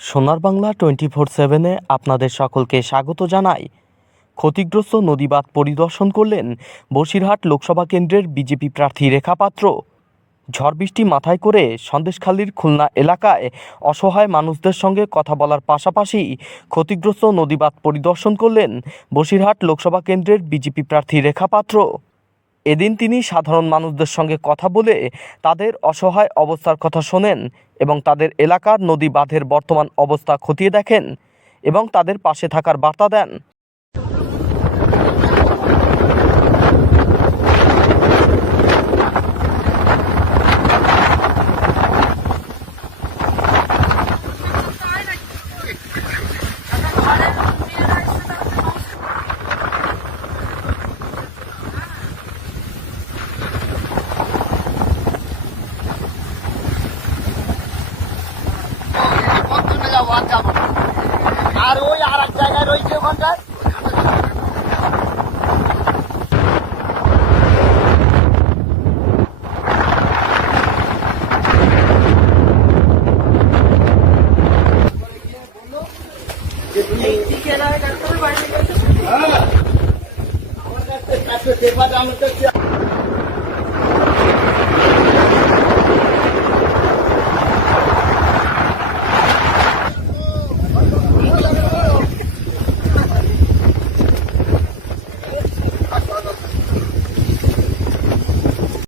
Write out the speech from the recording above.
সোনার Bangla twenty four সেভেনে আপনাদের সকলকে স্বাগত জানাই। ক্ষতিগ্রস্ত নদীবাঁধ পরিদর্শন করলেন বসিরহাট লোকসভা কেন্দ্রের বিজেপি প্রার্থী রেখা পাত্র। ঝড় বৃষ্টি মাথায় করে সন্দেশখালীর খুলনা এলাকায় অসহায় মানুষদের সঙ্গে কথা বলার পাশাপাশি ক্ষতিগ্রস্ত নদীবাঁধ পরিদর্শন করলেন বসিরহাট লোকসভা কেন্দ্রের বিজেপি প্রার্থী রেখা পাত্র। এদিন তিনি সাধারণ মানুষদের সঙ্গে কথা বলে তাদের অসহায় অবস্থার কথা শোনেন এবং তাদের এলাকার নদী বাঁধের বর্তমান অবস্থা খতিয়ে দেখেন এবং তাদের পাশে থাকার বার্তা দেন। যাবো আর যাবো না। আর ওই আর এক জায়গায় রয়েছে ওখানটায় হ্যাঁ। আমার কাছে